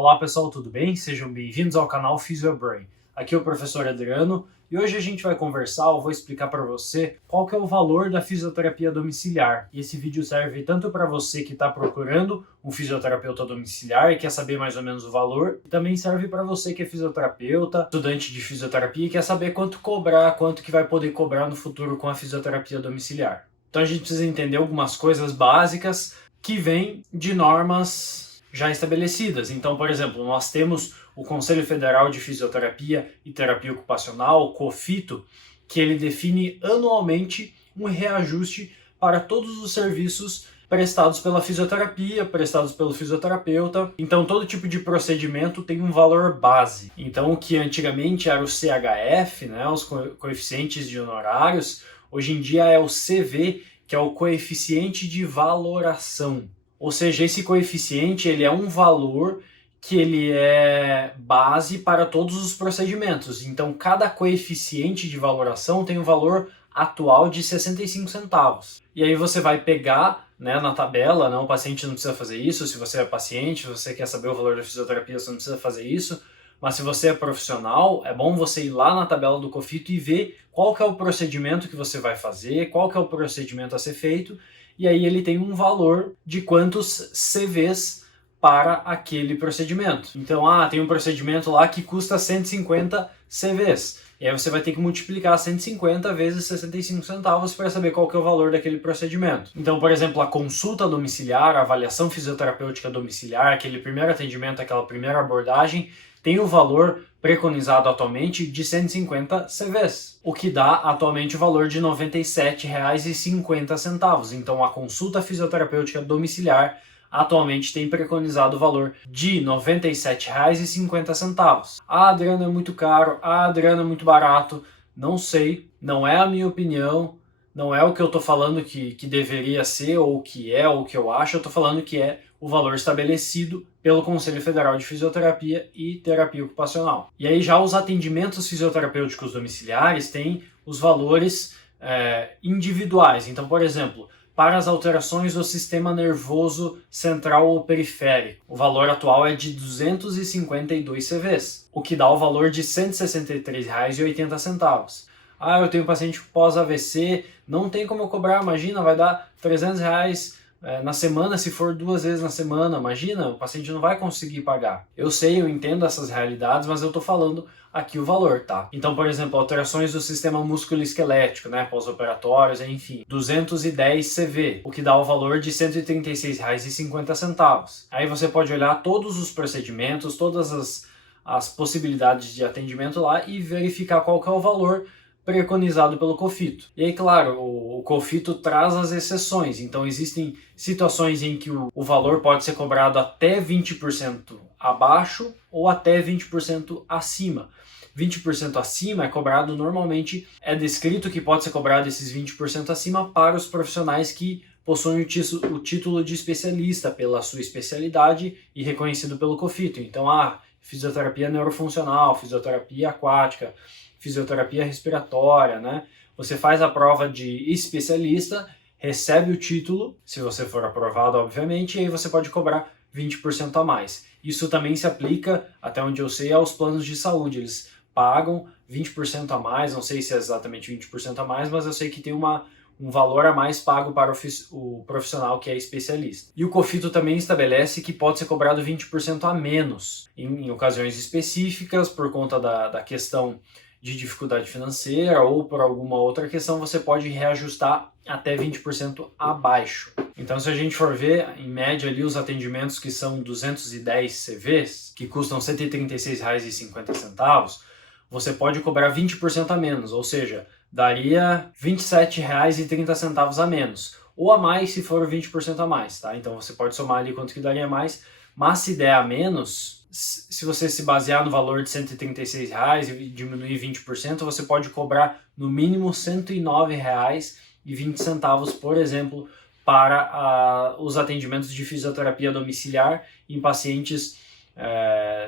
Olá pessoal, tudo bem? Sejam bem-vindos ao canal PhysioBrain. Aqui é o professor Adriano e hoje a gente vai conversar, eu vou explicar para você qual que é o valor da fisioterapia domiciliar. E esse vídeo serve tanto para você que está procurando um fisioterapeuta domiciliar e quer saber mais ou menos o valor, e também serve para você que é fisioterapeuta, estudante de fisioterapia e quer saber quanto cobrar, quanto que vai poder cobrar no futuro com a fisioterapia domiciliar. Então a gente precisa entender algumas coisas básicas que vêm de normas já estabelecidas. Então, por exemplo, nós temos o Conselho Federal de Fisioterapia e Terapia Ocupacional, o COFITO, que ele define anualmente um reajuste para todos os serviços prestados pela fisioterapia, prestados pelo fisioterapeuta. Então, todo tipo de procedimento tem um valor base. Então, o que antigamente era o CHF, né, os coeficientes de honorários, hoje em dia é o CV, que é o coeficiente de valoração. Ou seja, esse coeficiente ele é um valor que ele é base para todos os procedimentos. Então, cada coeficiente de valoração tem um valor atual de 65 centavos. E aí você vai pegar, né, na tabela, né, o paciente não precisa fazer isso, se você é paciente, se você quer saber o valor da fisioterapia, você não precisa fazer isso. Mas se você é profissional, é bom você ir lá na tabela do COFITO e ver qual que é o procedimento que você vai fazer, qual que é o procedimento a ser feito, e aí ele tem um valor de quantos CVs para aquele procedimento. Então, tem um procedimento lá que custa 150 CVs. E aí você vai ter que multiplicar 150 vezes 65 centavos para saber qual que é o valor daquele procedimento. Então, por exemplo, a consulta domiciliar, a avaliação fisioterapêutica domiciliar, aquele primeiro atendimento, aquela primeira abordagem, tem o valor preconizado atualmente de 150 CVs, o que dá atualmente o valor de R$ 97,50. Então a consulta fisioterapêutica domiciliar atualmente tem preconizado o valor de R$ 97,50. Adriano, é muito caro, Adriano, é muito barato. Não sei, não é a minha opinião, não é o que eu estou falando que deveria ser, ou o que é, ou o que eu acho, eu estou falando que é o valor estabelecido pelo Conselho Federal de Fisioterapia e Terapia Ocupacional. E aí já os atendimentos fisioterapêuticos domiciliares têm os valores individuais. Então, por exemplo, para as alterações do sistema nervoso central ou periférico, o valor atual é de 252 CVs, o que dá o valor de R$ 163,80. Eu tenho paciente pós-AVC, não tem como eu cobrar, imagina, vai dar R$300 na semana, se for 2 vezes na semana, imagina, o paciente não vai conseguir pagar. Eu sei, eu entendo essas realidades, mas eu estou falando aqui o valor, tá? Então, por exemplo, alterações do sistema músculo-esquelético, né, pós-operatórios, enfim, 210 CV, o que dá o valor de R$ 136,50. Aí você pode olhar todos os procedimentos, todas as possibilidades de atendimento lá e verificar qual que é o valor preconizado pelo COFITO. E aí, claro, o COFITO traz as exceções, então existem situações em que o valor pode ser cobrado até 20% abaixo ou até 20% acima. 20% acima é cobrado normalmente, é descrito que pode ser cobrado esses 20% acima para os profissionais que possuem o título de especialista pela sua especialidade e reconhecido pelo COFITO. Então, fisioterapia neurofuncional, fisioterapia aquática, fisioterapia respiratória, né? Você faz a prova de especialista, recebe o título, se você for aprovado, obviamente, e aí você pode cobrar 20% a mais. Isso também se aplica, até onde eu sei, aos planos de saúde. Eles pagam 20% a mais, não sei se é exatamente 20% a mais, mas eu sei que tem um valor a mais pago para o profissional que é especialista. E o COFITO também estabelece que pode ser cobrado 20% a menos em ocasiões específicas, por conta da questão de dificuldade financeira ou por alguma outra questão, você pode reajustar até 20% abaixo. Então, se a gente for ver, em média ali, os atendimentos que são 210 CVs, que custam R$ 136,50, você pode cobrar 20% a menos, ou seja, daria R$ 27,30 a menos, ou a mais se for 20% a mais, tá? Então você pode somar ali quanto que daria mais, mas se der a menos, se você se basear no valor de R$ 136 e diminuir 20%, você pode cobrar no mínimo R$ 109,20, por exemplo, para os atendimentos de fisioterapia domiciliar em pacientes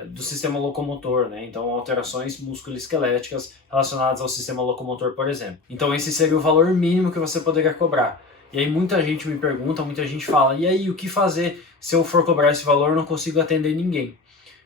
do sistema locomotor, né? Então, alterações musculoesqueléticas relacionadas ao sistema locomotor, por exemplo. Então, esse seria o valor mínimo que você poderia cobrar. E aí muita gente me pergunta, muita gente fala, e aí, o que fazer se eu for cobrar esse valor e não consigo atender ninguém?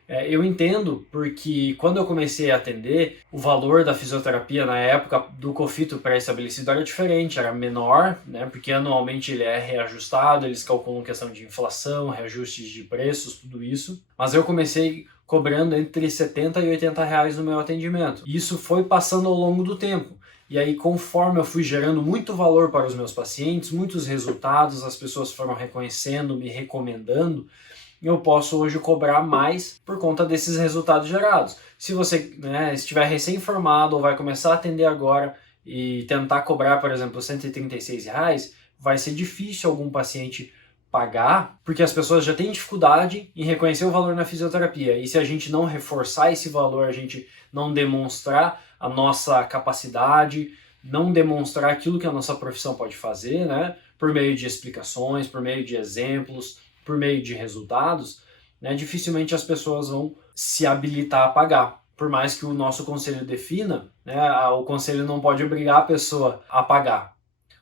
Eu entendo porque quando eu comecei a atender, o valor da fisioterapia na época do COFITO pré-estabelecido era diferente, era menor, né? Porque anualmente ele é reajustado, eles calculam questão de inflação, reajustes de preços, tudo isso. Mas eu comecei cobrando entre 70 e 80 reais no meu atendimento. E isso foi passando ao longo do tempo. E aí, conforme eu fui gerando muito valor para os meus pacientes, muitos resultados, as pessoas foram reconhecendo, me recomendando, eu posso hoje cobrar mais por conta desses resultados gerados. Se você, né, estiver recém-formado ou vai começar a atender agora e tentar cobrar, por exemplo, R$136, vai ser difícil algum paciente pagar, porque as pessoas já têm dificuldade em reconhecer o valor na fisioterapia. E se a gente não reforçar esse valor, a gente não demonstrar a nossa capacidade, não demonstrar aquilo que a nossa profissão pode fazer, né, por meio de explicações, por meio de exemplos, por meio de resultados, né, dificilmente as pessoas vão se habilitar a pagar. Por mais que o nosso conselho defina, né, o conselho não pode obrigar a pessoa a pagar.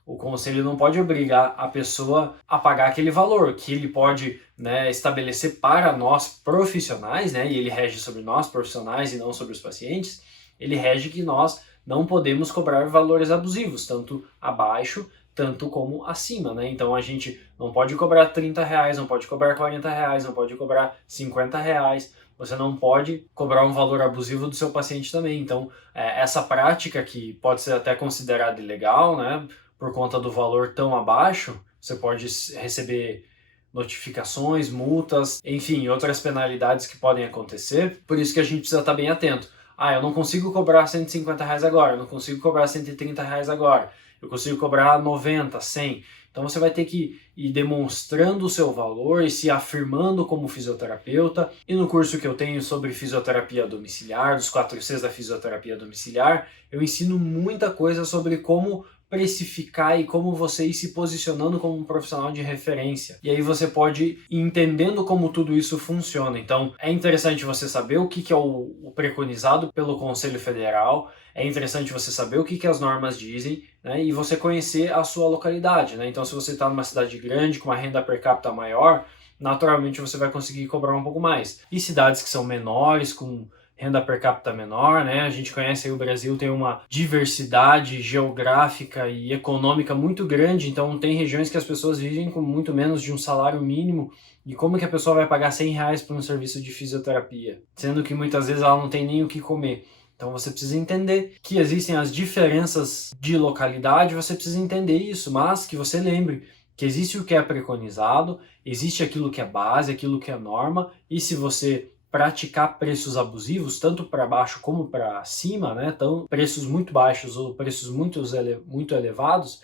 O conselho não pode obrigar a pessoa a pagar aquele valor, que ele pode, né, estabelecer para nós profissionais, né, e ele rege sobre nós profissionais e não sobre os pacientes. Ele rege que nós não podemos cobrar valores abusivos, tanto abaixo, tanto como acima, né? Então a gente não pode cobrar R$30, não pode cobrar R$40, não pode cobrar R$50. Você não pode cobrar um valor abusivo do seu paciente também. Então essa prática, que pode ser até considerada ilegal, né, por conta do valor tão abaixo, você pode receber notificações, multas, enfim, outras penalidades que podem acontecer. Por isso que a gente precisa estar bem atento. Eu não consigo cobrar R$150 agora, eu não consigo cobrar R$130 agora, eu consigo cobrar 90, 100. Então você vai ter que ir demonstrando o seu valor e se afirmando como fisioterapeuta. E no curso que eu tenho sobre fisioterapia domiciliar, dos 4 Cs da fisioterapia domiciliar, eu ensino muita coisa sobre como precificar e como você ir se posicionando como um profissional de referência. E aí você pode ir entendendo como tudo isso funciona. Então é interessante você saber o que é o preconizado pelo Conselho Federal, é interessante você saber o que as normas dizem, né, e você conhecer a sua localidade, né? Então se você está numa cidade grande, com uma renda per capita maior, naturalmente você vai conseguir cobrar um pouco mais. E cidades que são menores, com renda per capita menor, né? A gente conhece aí o Brasil, tem uma diversidade geográfica e econômica muito grande, então tem regiões que as pessoas vivem com muito menos de um salário mínimo. E como que a pessoa vai pagar R$100 por um serviço de fisioterapia? Sendo que muitas vezes ela não tem nem o que comer. Então você precisa entender que existem as diferenças de localidade, você precisa entender isso, mas que você lembre que existe o que é preconizado, existe aquilo que é base, aquilo que é norma, e se você praticar preços abusivos, tanto para baixo como para cima, né, então preços muito baixos ou preços muito elevados,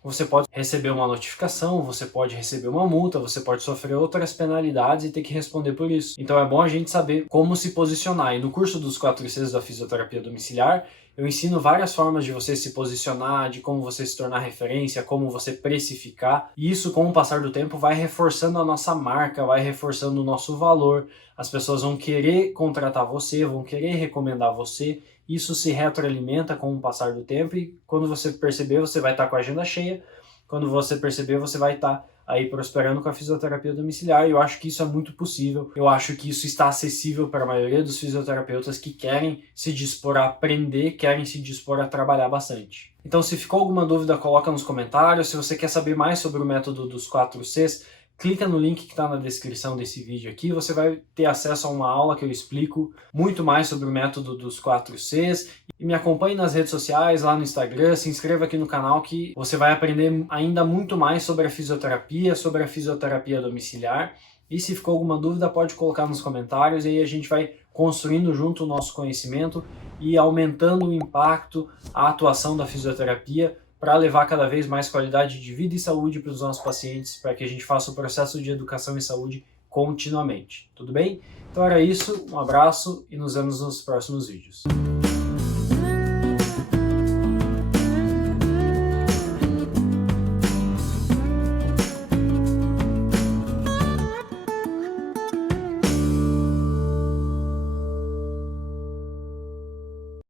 você pode receber uma notificação, você pode receber uma multa, você pode sofrer outras penalidades e ter que responder por isso. Então é bom a gente saber como se posicionar. E no curso dos 4 Cs da fisioterapia domiciliar, eu ensino várias formas de você se posicionar, de como você se tornar referência, como você precificar. E isso, com o passar do tempo, vai reforçando a nossa marca, vai reforçando o nosso valor. As pessoas vão querer contratar você, vão querer recomendar você. Isso se retroalimenta com o passar do tempo e quando você perceber, você vai estar com a agenda cheia. Quando você perceber, você vai estar aí prosperando com a fisioterapia domiciliar. E eu acho que isso é muito possível. Eu acho que isso está acessível para a maioria dos fisioterapeutas que querem se dispor a aprender, querem se dispor a trabalhar bastante. Então, se ficou alguma dúvida, coloca nos comentários. Se você quer saber mais sobre o método dos 4 Cs, clica no link que está na descrição desse vídeo aqui, você vai ter acesso a uma aula que eu explico muito mais sobre o método dos 4 Cs. E me acompanhe nas redes sociais, lá no Instagram, se inscreva aqui no canal que você vai aprender ainda muito mais sobre a fisioterapia domiciliar. E se ficou alguma dúvida, pode colocar nos comentários e aí a gente vai construindo junto o nosso conhecimento e aumentando o impacto, a atuação da fisioterapia para levar cada vez mais qualidade de vida e saúde para os nossos pacientes, para que a gente faça o processo de educação e saúde continuamente. Tudo bem? Então era isso, um abraço e nos vemos nos próximos vídeos.